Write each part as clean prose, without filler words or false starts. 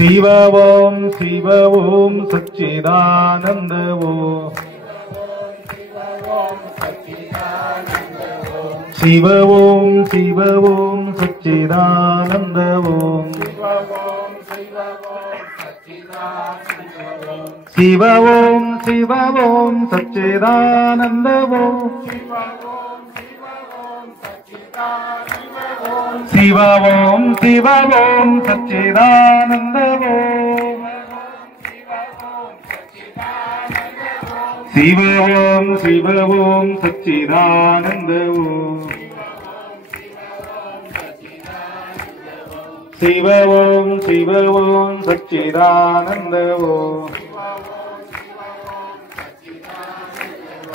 शिव ओम सच्चिदानंद ओम शिव ओम सच्चिदानंद ओम शिव ओम सच्चिदानंद ओम शिव ओम सच्चिदानंद ओम शिव ओम सच्चिदानंद ओम शिव ओम सच्चिदानंद ओम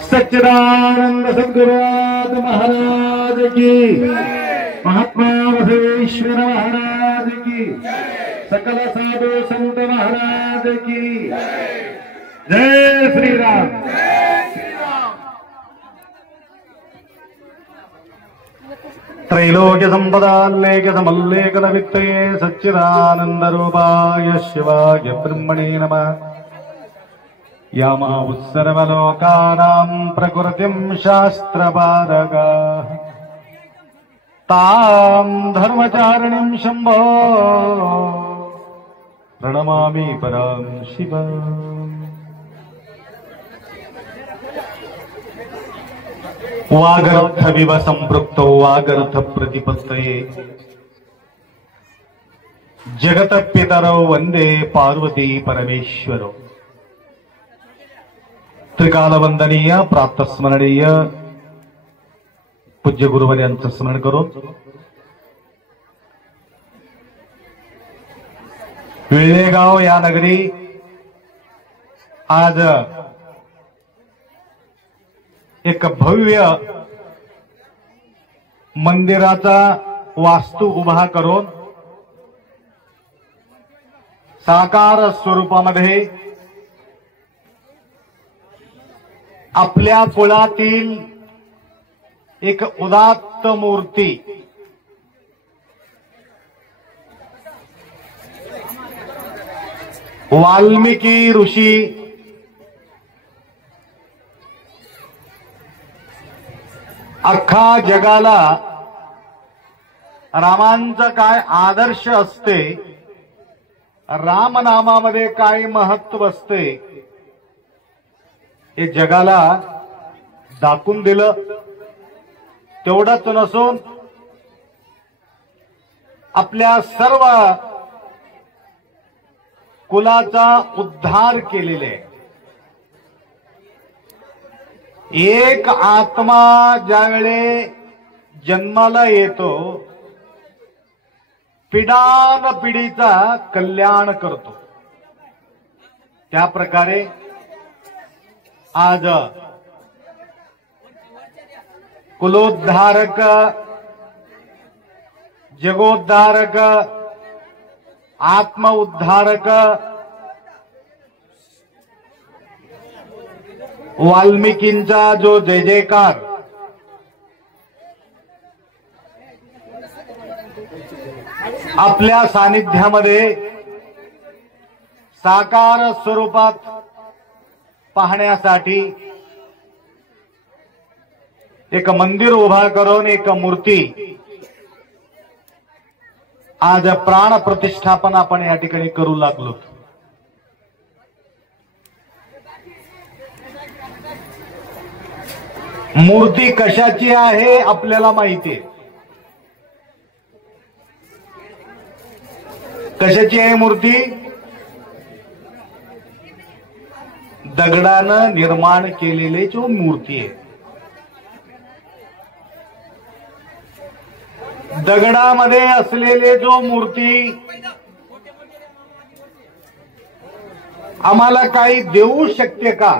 सच्चिदानंद सद्गुरुनाथ महाराज की, महात्मा बसवेश्वर महाराज की, सकल साधु संत महाराज की जय श्री राम। त्रैलोक्य संपदाल्लेख समल्लेख वित्तये सच्चिदानंद रूपाय शिवाय ब्रह्मणे नमः। यामा उत्सर्वलोकानां प्रकृतिं शास्त्रपादका तां धर्मचारिणीं शंभो प्रणमामि परां शिवाम्। वागर्थविव संपृक्तो वागर्थ प्रतिपत्तये जगतपितरौ वंदे पार्वती परमेश्वरौ। त्रिकालवंदनीय प्रातस्मरणीय पूज्य गुरुवर्यांचं स्मरण करून विळेगाव या नगरी आज एक भव्य मंदिराचा वास्तू उभा करून साकार स्वरूपामध्ये आपल्या कुळातील एक उदात्त मूर्ती वाल्मिकी ऋषी अख्खा जगाला रामांचा काय आदर्श असते, रामनामामध्ये काय महत्व असते हे जगाला दाखवून दिलं। तेवढंच नसून आपल्या सर्व कुलाचा उद्धार केलेले आहे। एक आत्मा ज्यावेळे जन्माला येतो पिढान पिढीचा कल्याण करतो। त्या प्रकारे आज कुलोद्धारक जगोद्धारक आत्म उद्धारक वाल्मिकींचा जो जय जयकार आपल्या सानिध्यामध्ये साकार स्वरूपात पाहण्यासाठी एक मंदिर उभा करून एक मूर्ती आज प्राण प्रतिष्ठापन आपण या ठिकाणी करू लागलो। मूर्ती कशाची आहे आपल्याला माहिती आहे। कशाची आहे मूर्ती? दगडानं निर्माण केलेली जो मूर्ती आहे, दगडामध्ये असलेले जो मूर्ती आम्हाला काही देऊ शकते का?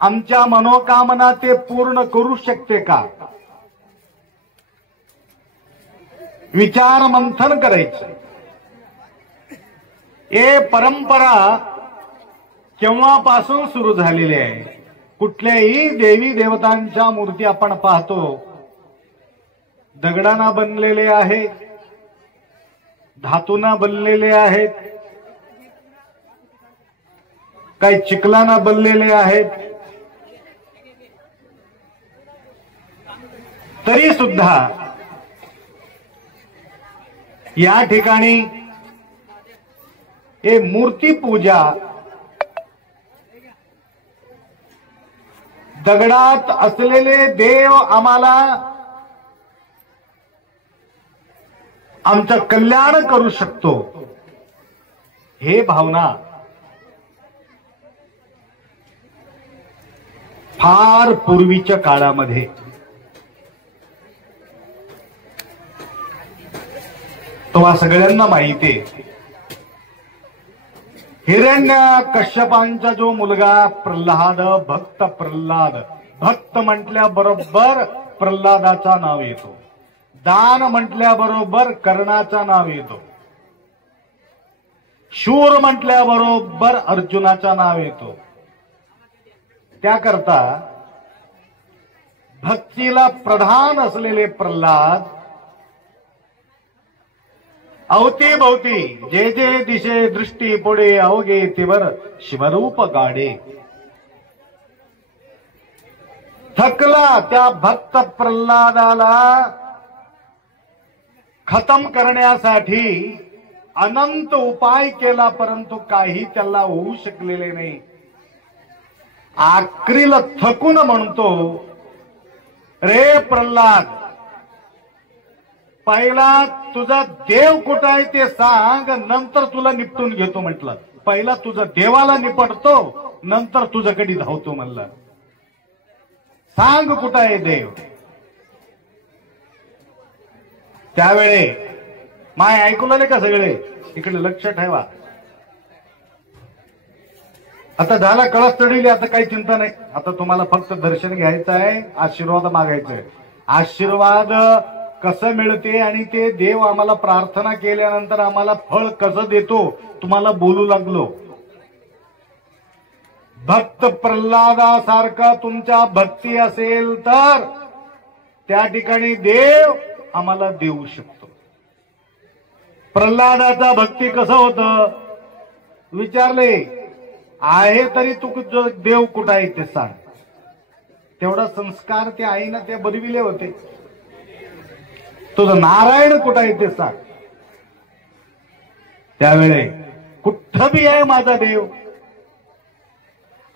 आमच्या मनोकामना ते पूर्ण करू शकते का? विचार मंथन करायचं। हे परंपरा केव्हापासून सुरू झालेली आहे? कुठल्याही देवी देवतांच्या मूर्ती आपण पाहतो दगडांना बनलेले आहे, धातूना बनलेले आहेत, काही चिखलाना बनलेले आहेत, तरी सुद्धा या ठिकाणी हे मूर्ती पूजा दगडात असलेले देव आम्हाला आमचं कल्याण करू शकतो, हे भावना फार पूर्वीच्या काळामध्ये तुम्हा सगळ्यांना माहिती आहे. हिरण्य कश्यपांचा जो मुलगा प्रल्हाद, भक्त प्रल्हाद, भक्त म्हटल्याबरोबर प्रल्हादाचा नाव येतो, दान म्हटल्याबरोबर कर्णाचा नाव येतो, शूर म्हटल्याबरोबर अर्जुनाचा नाव येतो. त्याकरता भक्तीला प्रधान असलेले प्रल्हाद अवतीभोवती जे जे दिशे दृष्टी पुढे अवघे तेवर शिवरूप गाडे. थकला त्या भक्त प्रल्हादाला खतम करण्यासाठी अनंत उपाय केला, परंतु काही त्याला होऊ शकलेले नाही. आखरीला थकून म्हणतो, रे प्रल्हाद, पहिला तुझा देव कुठं आहे ते सांग, नंतर तुला निपटून घेतो म्हटलं. पहिला तुझा देवाला निपटतो, नंतर तुझ्याकडे धावतो म्हणलं. सांग कुठं आहे देव. त्यावेळे माय ऐकू लागले का सगळे? इकडे लक्ष ठेवा. आता झाला कळस चढली, आता काही चिंता नाही. आता तुम्हाला फक्त दर्शन घ्यायचं आहे, आशीर्वाद मागायचा आहे. आशीर्वाद कसं मिळते आणि ते देव आम्हाला प्रार्थना केल्यानंतर आम्हाला फळ कसं देतो तुम्हाला बोलू लागलो. भक्त प्रल्हादासारखा तुमच्या भक्ती असेल तर त्या ठिकाणी देव आम्हाला देऊ शकतो. प्रल्हादाचा भक्ती कसं होतं विचारले, आहे तरी तू देव कुठं आहे ते सांग. तेवढा संस्कार ते आईनं ते बनविले होते. तुझं नारायण कुठं आहे ते सांग. त्यावेळे कुठं बी आहे माझा देव,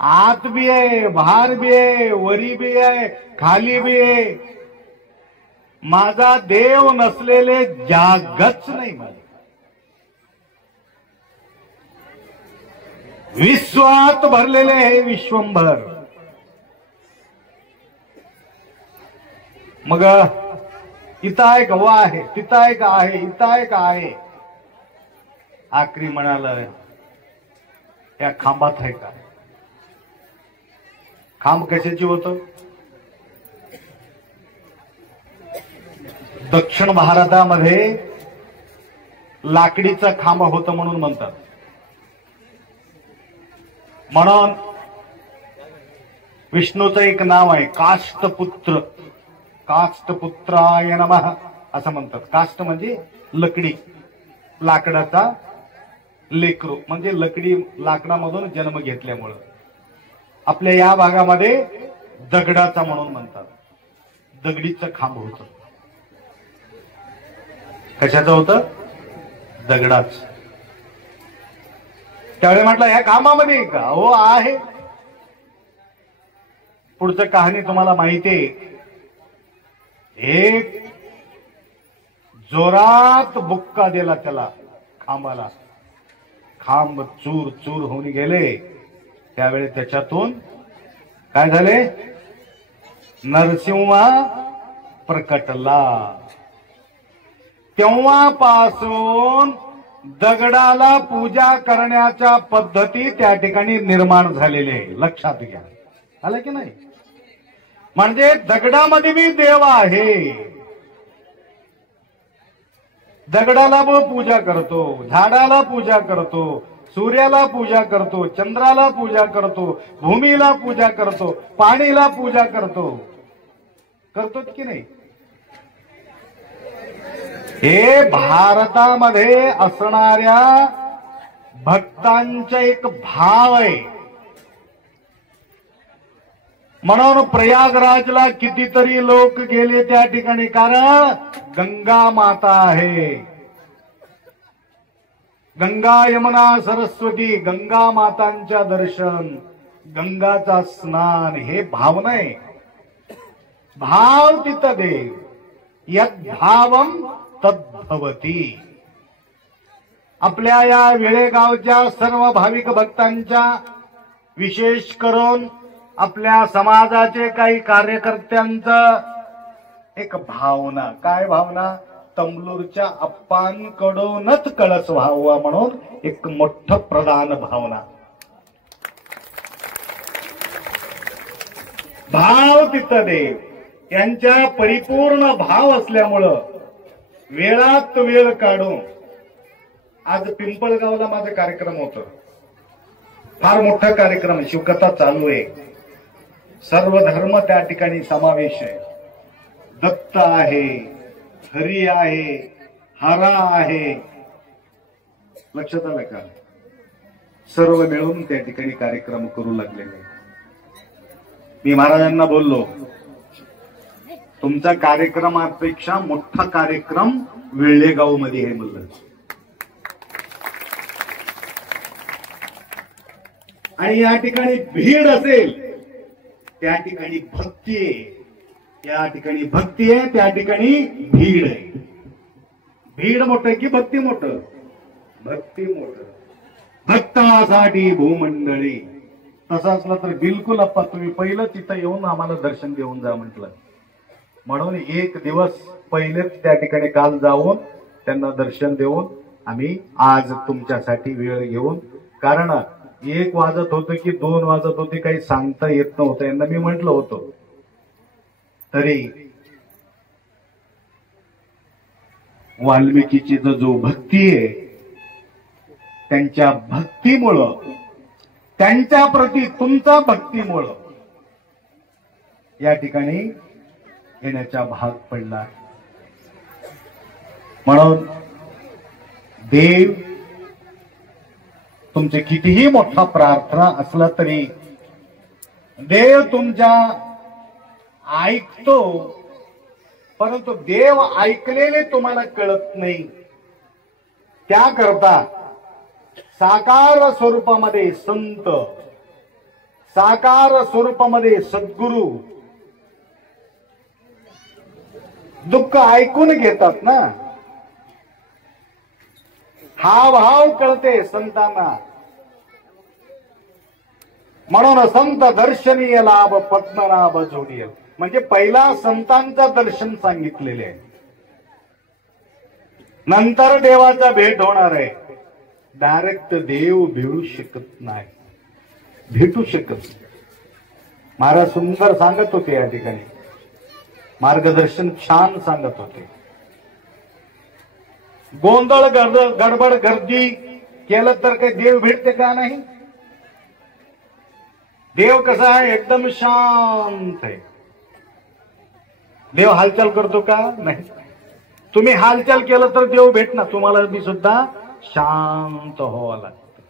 आत बी आहे, बाहेर बी आहे, वरी बी आहे, खाली बी आहे. माझा देव नसलेले जागच नाही. माझे विश्वात भरलेले आहे विश्वंभर. मग इथं आहे का? वा आहे. तिथं आहे का? आहे. इथं आहे का? आहे. आखरी म्हणाला, या खांबात आहे का? खांब कशाची होतं? दक्षिण भारतामध्ये लाकडीचं खांब होतं म्हणून म्हणतात. म्हणून विष्णूचं एक नाव आहे काष्टपुत्र. काष्टपुत्राय नमः असं म्हणतात. काष्ट म्हणजे लकडी, लाकडाचा लेकरू म्हणजे लकडी, लाकडामधून जन्म घेतल्यामुळं. आपल्या या भागामध्ये दगडाचा म्हणून म्हणतात. दगडीचं खांब होतं. कशाचं होतं? दगडाच. त्यावेळी म्हटलं ह्या खांबामध्ये का? हो आहे. पुढचं कहाणी तुम्हाला माहिती आहे. एक जोरात बुक्का दिला त्याला खांबाला. खांब चूर चूर होऊन गेले. त्यावेळी त्याच्यातून काय झाले? नरसिंह प्रकटला. तेव्हापासून दगडाला पूजा करण्याच्या पद्धती त्या ठिकाणी निर्माण झालेली आहे. लक्षात घ्या. आलं की नाही? म्हणजे दगडामध्ये बी देव आहे. दगडाला पूजा करतो, झाडाला पूजा करतो, सूर्याला पूजा करतो, चंद्राला पूजा करतो, भूमीला पूजा करतो, पाणीला पूजा करतो. करतो की नाही? हे भारतामध्ये असणाऱ्या भक्तांचा एक भाव आहे. म्हणून प्रयागराजला कितीतरी लोक गेले त्या ठिकाणी, कारण गंगा माता आहे. गंगा यमुना सरस्वती, गंगा मातांच्या दर्शन, गंगाचा स्नान, हे भाव नाही. भाव तिथं देव, यद भावम तद्भवती. आपल्या या वेळेगावच्या सर्व भाविक भक्तांच्या, विशेष करून आपल्या समाजाचे काही कार्यकर्त्यांचं एक भावना, काय भावना, तमलूरच्या अप्पांकडूनच कळस व्हावा म्हणून एक मोठं प्रधान भावना, भाव तिथं देव यांच्या परिपूर्ण भाव असल्यामुळं वेळात वेळ काढून आज पिंपळगावला माझा कार्यक्रम होता. फार मोठा कार्यक्रम, शिवकथा चालू आहे, सर्व धर्म त्या ठिकाणी समावेश आहे. दत्त आहे, हरी आहे, हरा आहे, लक्षात आलं का? सर्व मिळून त्या ठिकाणी कार्यक्रम करू लागलेले. मी महाराजांना बोललो, तुमचा कार्यक्रमापेक्षा मोठा कार्यक्रम वेळेगाव मध्ये आहे म्हणलं. आणि या ठिकाणी भीड असेल, त्या ठिकाणी भक्ती आहे. या ठिकाणी भक्ती आहे, त्या ठिकाणी भीड आहे. भीड मोठं की भक्ती मोठं? भक्ती मोठं. भक्तासाठी भूमंडळी. तसं असलं तर बिलकुल अप्पा तुम्ही पहिलं तिथं येऊन आम्हाला दर्शन देऊन जा म्हटलं. म्हणून एक दिवस पहिलेच त्या ठिकाणी काल जाऊन त्यांना दर्शन देऊन आम्ही आज तुमच्यासाठी वेळ घेऊन, कारण 1 वाजत होतं की 2 वाजत होते काही सांगता येत नव्हतं. यांना मी म्हटलं होतं, तरी वाल्मिकीची जो भक्ती आहे, त्यांच्या भक्तीमुळं, त्यांच्या प्रती तुमचा भक्तीमुळं या ठिकाणी येण्याचा भाग पडला. म्हणून देव तुमचे कितीही मोठा प्रार्थना असला तरी देव तुमच्या ऐकतो, परंतु देव ऐकलेले तुम्हाला कळत नाही. त्याकरता साकार स्वरूपामध्ये संत, साकार स्वरूपामध्ये सद्गुरू दुःख ऐकून घेतात ना. हा भाव कळते संतांना. म्हणून संत दर्शनीय लाभ पद्मनाभ जोडियल, म्हणजे पहिला संतांचं दर्शन सांगितलेले आहे, नंतर देवाचा भेट होणार आहे. डायरेक्ट देव भेटू शकत नाही, भेटू शकत. महाराज सुंदर सांगत होते या ठिकाणी, मार्गदर्शन छान सांगत होते. गोंधळ गडबड गर्दी केलं तर काही देव भेटते का? नाही. देव कसा आहे? एकदम शांत आहे. देव हालचाल करतो का? नाही. तुम्ही हालचाल केलं तर देव भेटणार, तुम्हाला मी सुद्धा शांत व्हावं लागतं.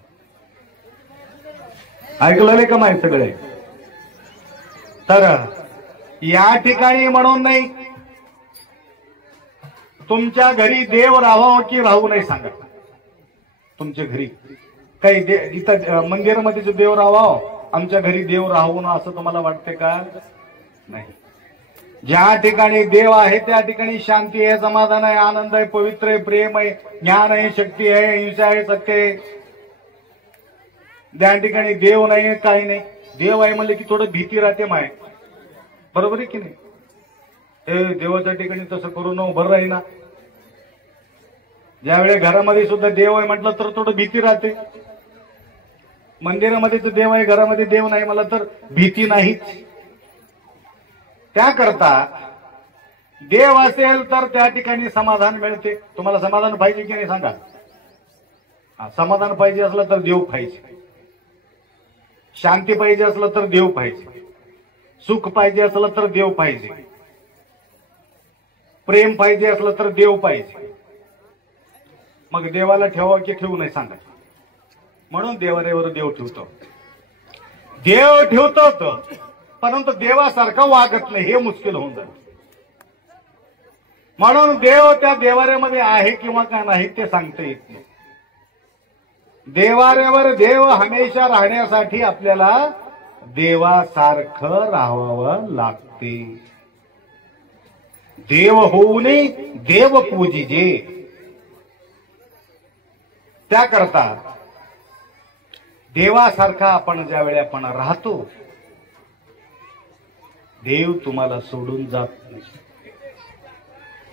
ऐकलं नाही का माहिती सगळे? तर या ठिकाणी म्हणून नाही, तुमच्या घरी देव राहावं की राहू नाही सांगा. तुमच्या घरी काही इथं मंदिरामध्ये देव राहावं, आमच्या घरी देव राहू ना असं तुम्हाला वाटते का? नाही. ज्या ठिकाणी देव आहे त्या ठिकाणी शांती आहे, समाधान आहे, आनंद आहे, पवित्र आहे, प्रेम आहे, ज्ञान आहे, शक्ती आहे, हिंसा आहे, सत्य आहे. त्या ठिकाणी देव नाही, काही नाही. देव आहे म्हणले की थोडं भीती राहते माय, बरोबर आहे की नाही? हे देवाच्या ठिकाणी तसं करू न उभं राही ना. ज्यावेळी घरामध्ये सुद्धा देव आहे म्हटलं तर थोडं भीती राहते. मंदिरामध्ये तर देव आहे, घरामध्ये देव नाही मला तर भीती नाहीच. त्याकरता देव असेल तर त्या ठिकाणी समाधान मिळते. तुम्हाला समाधान पाहिजे की नाही सांगा? समाधान पाहिजे असलं तर देव पाहिजे, शांती पाहिजे असलं तर देव पाहिजे, सुख पाहिजे असलं तर देव पाहिजे, प्रेम पाहिजे असलं तर देव पाहिजे. मग देवाला ठेवा की ठेवू नाही सांगायचं. म्हणून देवाऱ्यावर देव ठेवतो. देव ठेवतो परंतु देवासारखा वागत नाही, हे मुश्किल होऊन जातं. म्हणून देव त्या देवाऱ्यामध्ये आहे किंवा का नाही ते सांगता येत नाही. देवाऱ्यावर देव हमेशा राहण्यासाठी आपल्याला देवासारखं राहावं लागते. देव होऊने देव पूजिजे. त्याकरता देवासारखा आपण ज्या वेळी आपण राहतो, देव तुम्हाला सोडून जात नाही.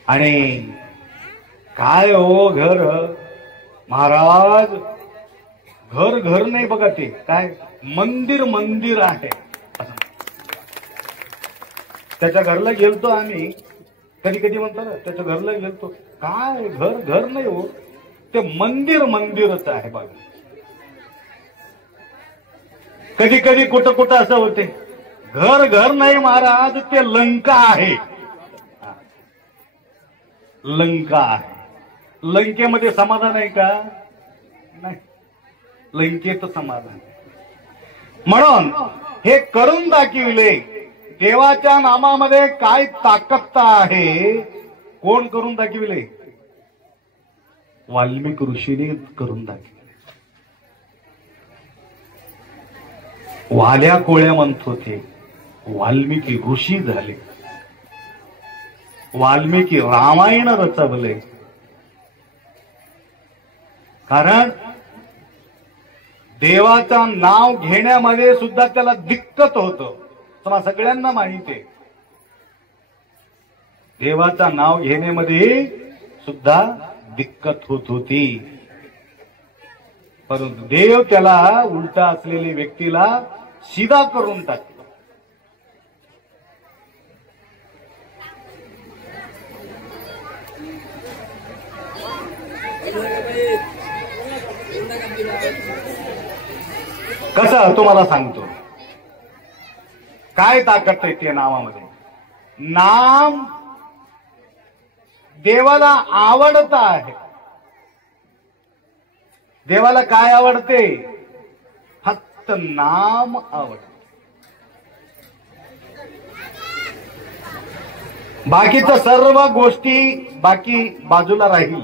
आणि काय हो घर महाराज, घर घर नाही बघा, ते काय मंदिर मंदिर आहे. त्याच्या घरला गेलतो आम्ही, कधी कधी म्हणतो ना त्याच्या घरला गेलतो, काय घर घर नाही हो, ते मंदिर मंदिरच आहे बघा. कधी कधी कुठं कुठं असं होते, घर घर नाही महाराज, ते लंका आहे. लंका आहे. लंकेमध्ये समाधान आहे का? नाही, लंकेत समाधान. म्हणून हे करून दाखविले. देवाच्या नामामध्ये काय ताकद आहे, कोण करून दाखविले? वाल्मिक ऋषीने करून दाखविले. वाल्या कोळ्या म्हणत होते, वाल्मिकी ऋषी झाले. वाल्मिकी रामायण रचवले. कारण देवाचं नाव घेण्यामध्ये सुद्धा त्याला दिक्कत होतं. तुम्हाला सगळ्यांना माहिती आहे, देवाचं नाव घेण्यामध्ये सुद्धा दिक्कत होत होती. परंतु देव त्याला उलटा असलेल्या व्यक्तीला सीधा करून टाकतो. कसं तुम्हाला सांगतो, काय ताकद आहे त्या नावामध्ये. नाम देवाला आवडत आहे. देवाला काय आवडते? फक्त नाम आवडते. बाकीच्या सर्व गोष्टी बाकी बाजूला राहील,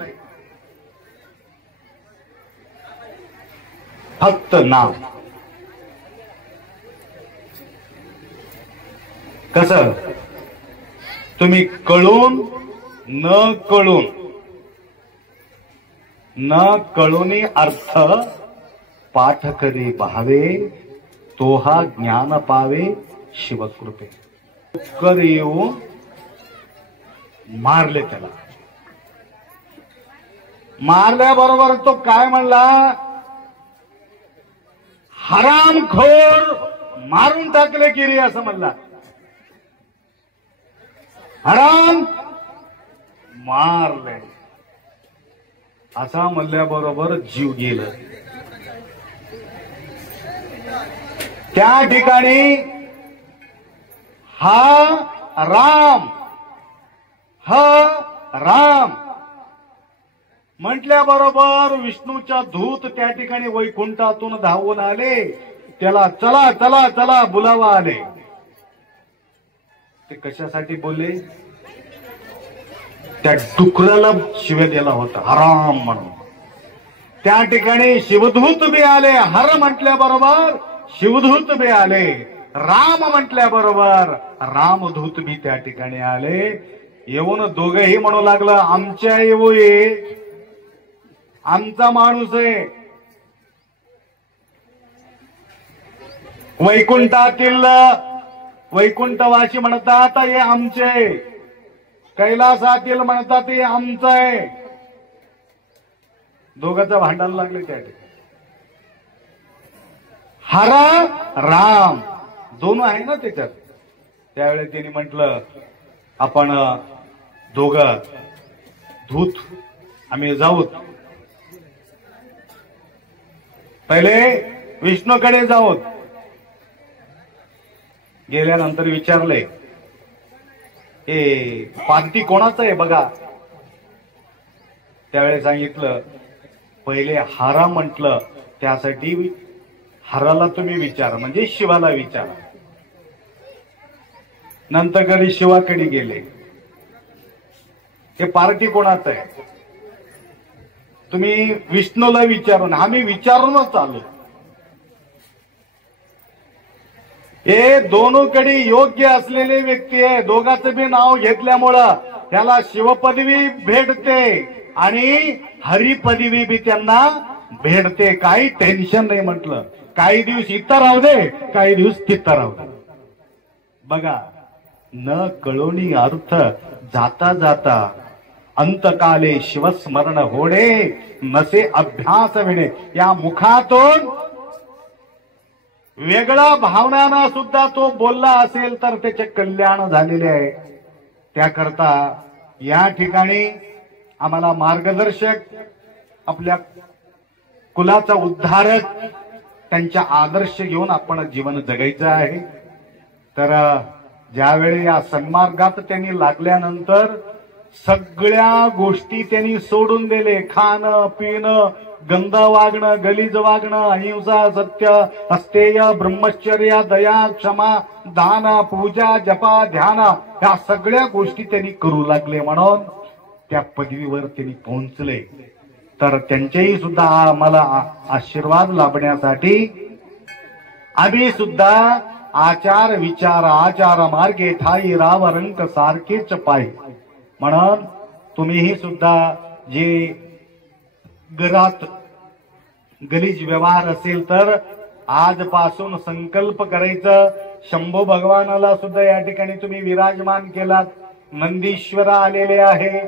फक्त नाम. कसं? तुम्ही कळून न कळून, न कळूनी अर्थ पाठ करी भावे, तो हा ज्ञान पावे शिवकृपे. कर येऊन मारले त्याला. मारल्याबरोबर तो काय म्हणला? हरामखोर, मारून टाकले गिरी असं म्हणला. हराम मारले असा म्हणल्याबरोबर जीव गेला. त्या ठिकाणी हा राम म्हटल्याबरोबर विष्णूच्या दूत त्या ठिकाणी वैकुंठातून धावून आले. त्याला चला चला चला बोलावा आले. ते कशासाठी बोलले? त्या डुकराला शिव्या दिला होता हराम म्हणून. त्या ठिकाणी शिवदूत बी आले. हर म्हटल्याबरोबर शिवदूत बी आले. राम म्हटल्याबरोबर रामदूत बी त्या ठिकाणी आले. येऊन दोघेही म्हणू लागलं, आमच्या येऊ ये, आमचा माणूस आहे. वैकुंठातील वैकुंठवासी म्हणतात हे आमचे, कैलासातील म्हणतात हे आमचं आहे. दोघांचं भांडण लागले त्या ठिकाणी. हर राम दोन आहे ना त्याच्यात. त्यावेळेस त्यांनी म्हटलं, आपण दोघं धूत आम्ही जाऊत. पहिले विष्णूकडे जाऊत. गेल्यानंतर विचारले, हे पार्टी कोणाचं आहे बघा. त्यावेळेस सांगितलं पहिले हारा म्हटलं, त्यासाठी हाराला तुम्ही विचारा, म्हणजे शिवाला विचारा. नंतर घरी शिवाकडे गेले, हे पार्टी कोणाचं आहे? तुम्ही विष्णूला विचारून, आम्ही विचारूनच आलो. हे दोनोकडे योग्य असलेले व्यक्ती आहे. दोघांचं बी नाव घेतल्यामुळं त्याला शिवपदवी भेटते आणि हरिपदवी बी त्यांना भेटते. काही टेन्शन नाही. म्हटलं काही दिवस इथं राहू दे, काही दिवस तिथं राहू दे. बघा, न कळोनी अर्थ जाता जाता अंतकाले शिवस्मरण होणे, नसे अभ्यास विणे. या मुखातून वेगळ्या भावनांना सुद्धा तो बोलला असेल तर त्याचे कल्याण झालेले आहे. त्याकरता या ठिकाणी आम्हाला मार्गदर्शक, आपल्या कुलाचा उद्धारक, त्यांच्या आदर्श घेऊन आपण जीवन जगायचं आहे. तर ज्यावेळी या सन्मार्गात त्यांनी लागल्यानंतर सगळ्या गोष्टी त्यांनी सोडून दिले. खाणं पिणं, गंध वागणं, गलीज वागणं, अहिंसा, सत्य, अस्तेय, ब्रह्मचर्य, दया, क्षमा, दान, पूजा, जपा, ध्यान, या सगळ्या गोष्टी त्यांनी करू लागले. म्हणून त्या पदवीवर त्यांनी पोहोचले. तर त्यांचेही सुद्धा आम्हाला आशीर्वाद लाभण्यासाठी आम्ही सुद्धा आचार विचार आचार मार्गे ठाई राव रंक सारखेच पाय. म्हणून तुम्हीही सुद्धा जे घरात गलीज व्यवहार असेल तर आजपासून संकल्प करायचं. शंभू भगवानाला सुद्धा या ठिकाणी तुम्ही विराजमान केलात. नंदीश्वर आलेले आहे,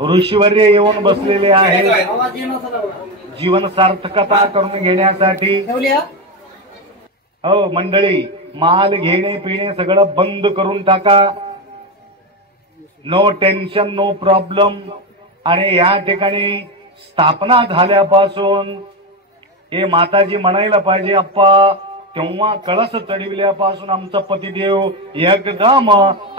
ऋषीवर्य येऊन बसलेले आहे जीवन सार्थकता करून घेण्यासाठी. हो मंडळी, माल घेणे पिणे सगळं बंद करून टाका. No tension, no problem. आणि या ठिकाणी स्थापना झाल्यापासून हे माताजी म्हणायला पाहिजे, अप्पा तेव्हा कळस चढविल्यापासून आमचा पतिदेव एकदम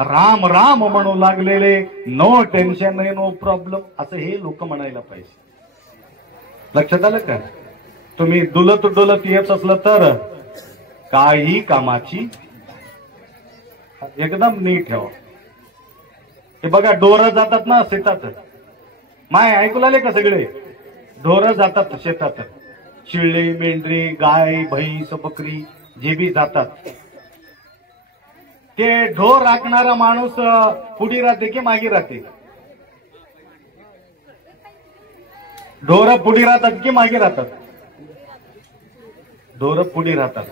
राम राम म्हणू लागलेले. नो टेन्शन नाही, नो प्रॉब्लेम, असं हे लोक म्हणायला पाहिजे. लक्षात आलं का? तुम्ही डुलत डुलत येत असलं तर काही कामाची एकदम नीट ठेवा. हे बघा, डोरं जातात ना शेतात, माय ऐकू लागले का? सगळे ढोरं जातात शेतात, शिळे, मेंढरे, गाय, म्हैस, बकरी जे बी जातात. ते ढोर राखणारा माणूस पुढे राहते की मागे राहते? ढोर पुढे राहतात की मागे राहतात? ढोर पुढे राहतात.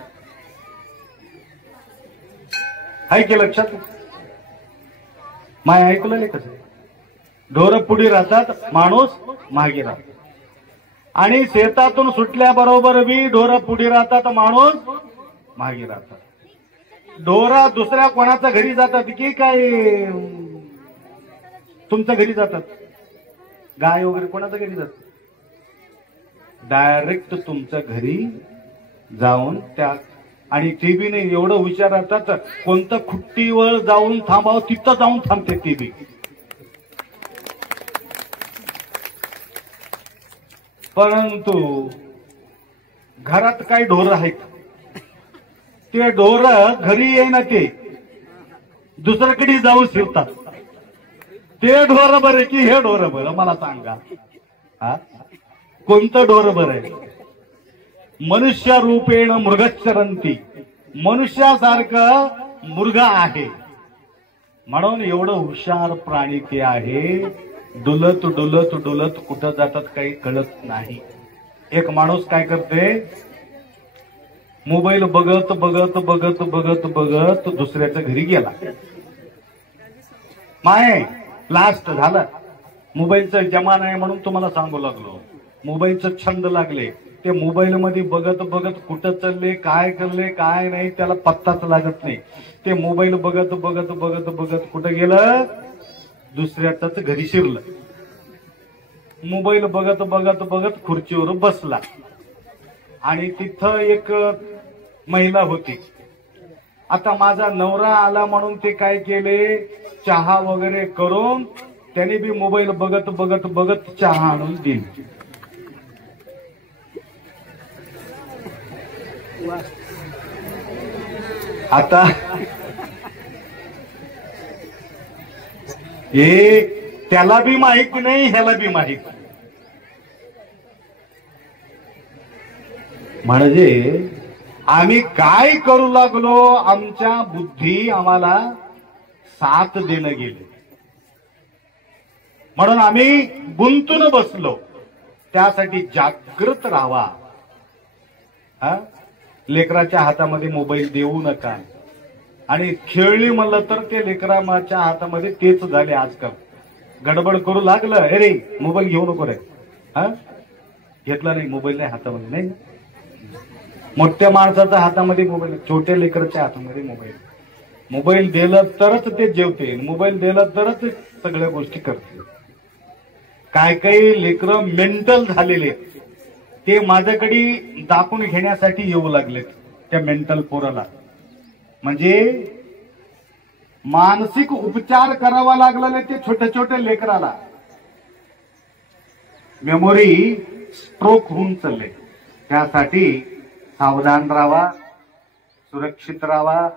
आहे की लक्षात? माय ऐकू लागले कसं? ढोर पुढे राहतात, माणूस मागे राहतात. आणि शेतातून सुटल्याबरोबर बी ढोर पुढे राहतात, माणूस मागे राहतात. ढोर दुसऱ्या कोणाच्या घरी जातात की काय तुमच्या घरी जातात? गाय वगैरे कोणाच्या घरी जातात? डायरेक्ट तुमच्या घरी जाऊन त्या, आणि ते बी नाही एवढं हुशार राहतात, कोणतं खुट्टीवर जाऊन थांबावं तिथं जाऊन थांबते ते बी. परंतु घरात काही ढोर आहेत, ते ढोर घरी येईना, ते दुसऱ्याकडे जाऊन शिरतात. ते ढोर बरे की हे ढोर बरं? मला सांगा, कोणतं ढोर बरं आहे? मनुष्य रूपेण मृगचरंती, मनुष्यासारखं मृग आहे. म्हणून एवढं हुशार प्राणी ते आहे. डुलत डुलत डुलत कुठं जातात काही कळत नाही. एक माणूस काय करते, मोबाईल बघत बघत बघत बघत बघत दुसऱ्याच्या घरी गेला. माय लास्ट झालं. मोबाईलचं जमाना आहे म्हणून तुम्हाला सांगू लागलो. मोबाईलचं छंद लागले, ते मोबाईल मध्ये बघत बघत कुठं चालले, काय करले, काय नाही त्याला पत्ताच लागत नाही. ते मोबाईल बघत बघत बघत बघत कुठं गेलं, दुसऱ्याच घरी शिरलं. मोबाईल बघत बघत बघत खुर्चीवर बसला आणि तिथं एक महिला होती. आता माझा नवरा आला म्हणून ते काय केले, चहा वगैरे करून त्याने बी मोबाईल बघत बघत बघत चहा आणून देईल. आता हे त्याला बी माहित नाही, ह्याला बी माहित नाही. म्हणजे आम्ही काय करू लागलो, आमच्या बुद्धी आम्हाला साथ देणं गेले, म्हणून आम्ही गुंतून बसलो. त्यासाठी जागृत राहावा. लेकराच्या हातामध्ये मोबाईल देऊ नका. आणि खेळली म्हणलं तर ते लेकराच्या हातामध्ये तेच झाले आजकाल. गडबड करू लागलं, अरे मोबाईल घेऊ नको रे, घेतला नाही मोबाईल, नाही हातामध्ये, नाही मोठ्या माणसाच्या हातामध्ये मोबाईल, छोट्या लेकराच्या हातामध्ये मोबाईल. मोबाईल दिलं तरच ते जेवते, मोबाईल दिलं तरच सगळ्या गोष्टी करते. काय काही लेकरं मेंटल झालेले, ते माझ्याकडे दाखवून घेण्यासाठी येऊ लागलेत. त्या मेंटल पोराला म्हणजे मानसिक उपचार करावा लागलेले ते छोट्या छोट्या लेकराला. मेमोरी स्ट्रोक होऊन चालले. त्यासाठी सावधान राहावा, सुरक्षित राहावा.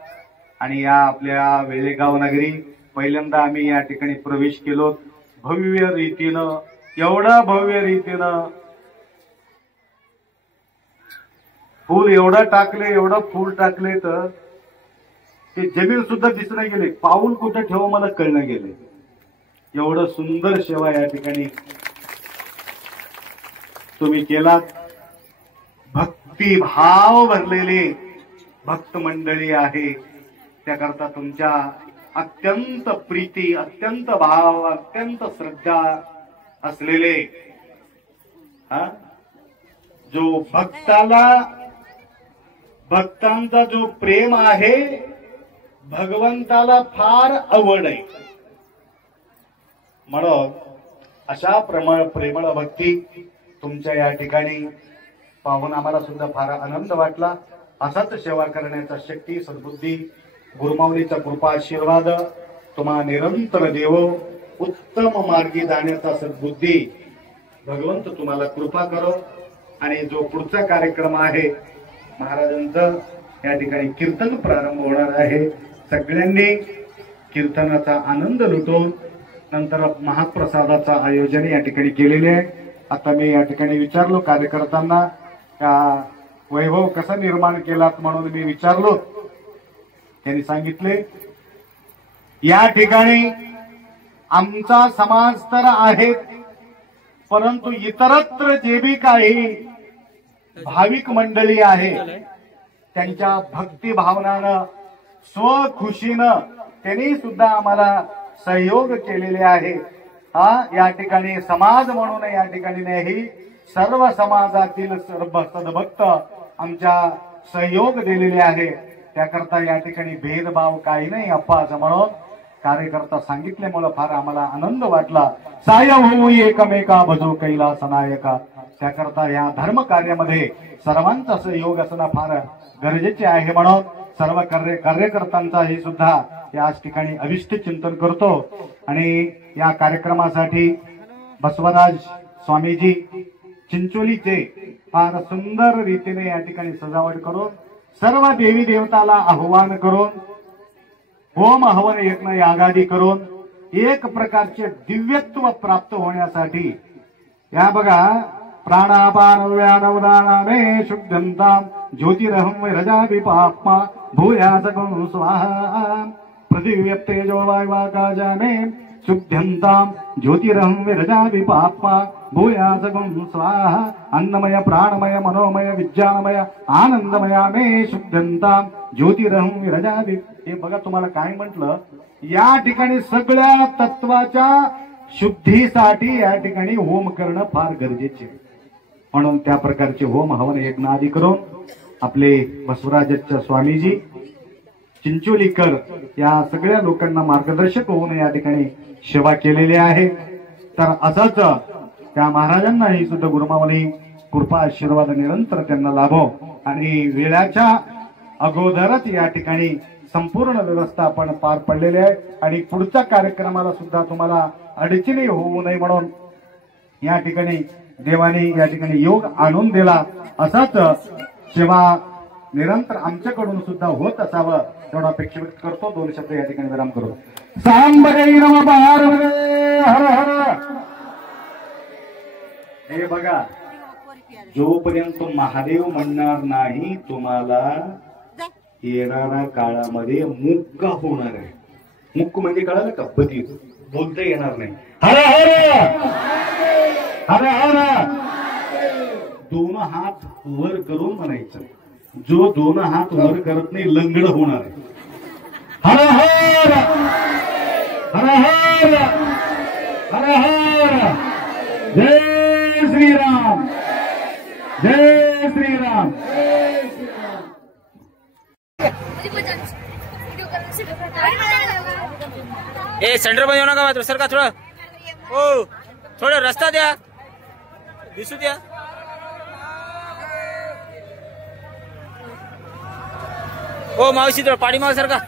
आणि या आपल्या वेळेगाव नगरी पहिल्यांदा आम्ही या ठिकाणी प्रवेश केलो. भव्य रीतीनं, एवढा भव्य रीतीनं फूल एवढं टाकले, एवढं फूल टाकले तर ते जमीन सुद्धा दिसणं गेले. पाऊल कुठं ठेवा मला कळणं गेले. एवढं सुंदर सेवा या ठिकाणी तुम्ही केलात. भक्तिभाव भरलेले भक्त मंडळी आहे. त्याकरता तुमच्या अत्यंत प्रीती, अत्यंत भाव, अत्यंत श्रद्धा असलेले जो भक्तांचा जो प्रेम आहे, भगवंताला फार आवड आहे. म्हणून अशा प्रेमळ भक्ती तुमच्या या ठिकाणी पाहून आम्हाला सुद्धा फार आनंद वाटला. असाच सेवा करण्याचा शक्ती, सद्बुद्धी, गुरुमाऊलीचा कृपा आशीर्वाद तुम्हा निरंतर देव. उत्तम मार्गी जाण्याचा सद्बुद्धी भगवंत तुम्हाला कृपा करो. आणि जो पुढचा कार्यक्रम आहे महाराजांचं, या ठिकाणी कीर्तन प्रारंभ होणार आहे. सगळ्यांनी कीर्तनाचा आनंद लुटून नंतर महाप्रसादाचा आयोजन या ठिकाणी केलेले आहे. आता मी या ठिकाणी विचारलो कार्यकर्त्यांना, का वैभव कसा निर्माण केलात म्हणून मी विचारलो. त्यांनी सांगितले, या ठिकाणी आमचा समाज तर आहे, परंतु इतरत्र जे बी काही भाविक मंडळी आहे त्यांच्या भक्ती भावनानं, स्वखुशीनं त्यांनी सुद्धा आम्हाला सहयोग केलेले आहे. या ठिकाणी समाज म्हणून या ठिकाणी नाही, सर्व समाजातील सर्व सद्भक्त आमच्या सहयोग दिलेले आहे. त्याकरता या ठिकाणी भेदभाव काही नाही अप्पा असं म्हणून कार्यकर्ता सांगितल्यामुळे फार आम्हाला आनंद वाटला. साय होऊ एकमेका भजो कैलास नायका. त्याकरता या धर्म कार्यामध्ये सर्वांचा सहयोग असणं फार गरजेचे आहे. म्हणून सर्व कार्यकर्त्यांचाही सुद्धा याच ठिकाणी अभिष्ट चिंतन करतो. आणि या कार्यक्रमासाठी बसवराज स्वामीजी चिंचोलीचे फार सुंदर रीतीने या ठिकाणी सजावट करून सर्व देवी देवताला आव्हान करून होम हवन यज्ञ यागादी करून एक प्रकारचे दिव्यत्व प्राप्त होण्यासाठी या बघा, प्राणापान व्यानवदानाने शुद्धंताम ज्योतिरहं विरजा विपाप्मा भूयासगुं स्वाहा. पृथिव्य तेजो वायुवाकाशाने शुद्धंताम ज्योतिरहं विरजा विपाप्मा भूयासगुं स्वाहा. अन्नमय प्राणमय मनोमय विज्ञानमय आनंदमया मे शुद्धंताम ज्योतिरहं विरजा. हे बघा, तुम्हाला काय म्हटलं, या ठिकाणी सगळ्या तत्वाच्या शुद्धीसाठी या ठिकाणी होम करणं फार गरजेचे. म्हणून त्या प्रकारचे होम हवन यज्ञ आदी करून आपले बसवराजच्या स्वामीजी चिंचोलीकर या सगळ्या लोकांना मार्गदर्शक होऊन या ठिकाणी सेवा केलेली आहे. तर असंच त्या महाराजांनाही सुद्धा गुरुमाऊली कृपा आशीर्वाद निरंतर त्यांना लाभो. आणि वेळाच्या अगोदरच या ठिकाणी संपूर्ण व्यवस्था आपण पार पडलेली आहे आणि पुढच्या कार्यक्रमाला सुद्धा तुम्हाला अडचणी होऊ नये म्हणून या ठिकाणी देवाने या ठिकाणी योग आणून दिला. असाच सेवा निरंतर आमच्याकडून सुद्धा होत असावं एवढा अपेक्षा व्यक्त करतो. 2 शब्द या ठिकाणी विराम करू. सांबरे नमः पार्वती हर हर. हे बघा, जोपर्यंत महादेव म्हणणार नाही तुम्हाला येणाऱ्या काळामध्ये मुक्का होणार आहे. मुक्क म्हणजे कळालं का? बधीर बोलता येणार नाही. हर हर हर हर. 2 हात वर करून म्हणायचं. जो 2 हात वर करत नाही लंगड होणार आहे. हर हर हर हर हर हर. जय श्रीराम जय श्रीराम. ए सेंटर मध्ये येऊ नका मात्र सर का थोडं. हो थोडं रस्ता द्या दिसू द्या. हो मावशी थोडं पाणी माव सर का.